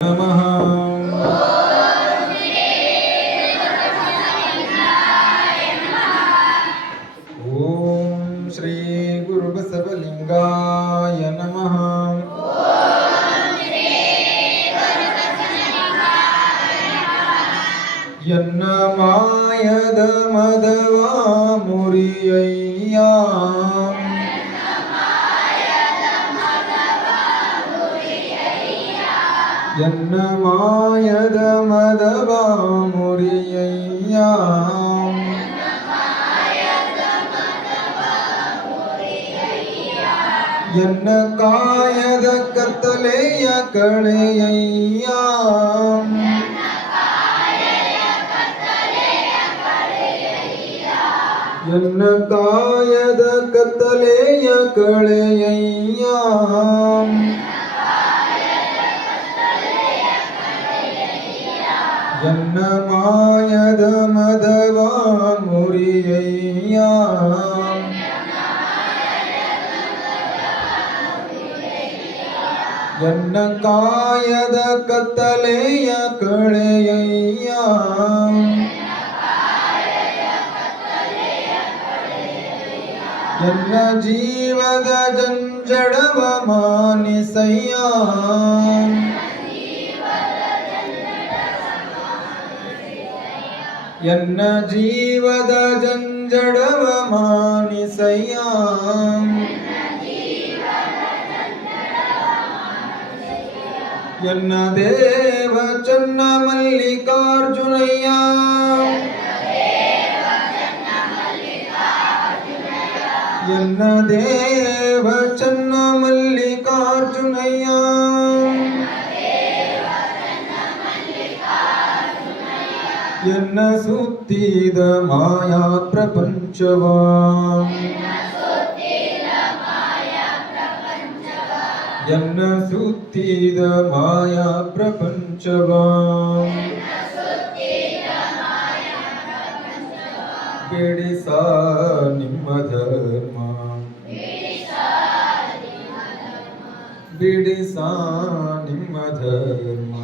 ನಮಃ. ಓಂ ಶ್ರೀ ಗುರುಬಸವಲಿಂಗಾಯ ನಮಃ. ಎನ್ನ ಮಾಯದ ಮದವ ಮುರಿಯಯ್ಯ, ಎನ್ನ ಮಾಯದ ಮದವ ಮುರಿಯಯ್ಯ, ಎನ್ನ ಕಾಯದ ಕತ್ತಲೆಯ ಕಳೆಯಯ್ಯ, ಎನ್ನ ಕಾಯದ ಕತ್ತಲೆಯ ಕಳೆಯಯ್ಯ, ಎನ್ನ ಮಾಯದ ಮದವ ಮುರಿಯಯ್ಯ, ಎನ್ನ ಕಾಯದ ಕತ್ತಲೆಯ ಕಳೆಯಯ್ಯ, ಎನ್ನ ಜೀವದ ಜಂಜಡವ ಮಾನಿಸಯ್ಯ, ಎನ್ನ ಜೀವದ ಜಂಜಡವ ಮಾನಿಸಯ್ಯ, ಎನ್ನ ದೇವ ಚನ್ನ ಮಲ್ಲಿಕಾರ್ಜುನಯ್ಯ, ಎನ್ನ ದೇವ ಚನ್ನ ಮಲ್ಲಿಕಾರ್ಜುನಯ್ಯ, ಎನ್ನ ಸುತ್ತಿದ ಮಾಯಾ ಪ್ರಪಂಚವ, ಎನ್ನ ಸುತ್ತಿದ ಮಾಯಾ ಪ್ರಪಂಚವ, ಬಿಡಿಸ ನಿಮ್ಮ ಧರ್ಮ, ಬಿಡಿಸ ನಿಮ್ಮ ಧರ್ಮ,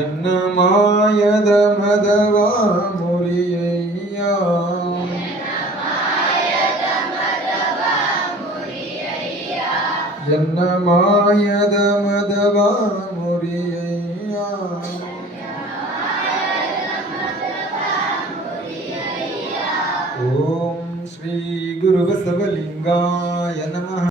ಎನ್ನ ಮಾಯದ ಮದವ ಮುರಿಯಯ್ಯ, ಎನ್ನ ಮಾಯದ ಮದವ ಮುರಿಯಯ್ಯ. ಓಂ ಶ್ರೀ ಗುರುಬಸವಲಿಂಗಾಯ ನಮಃ.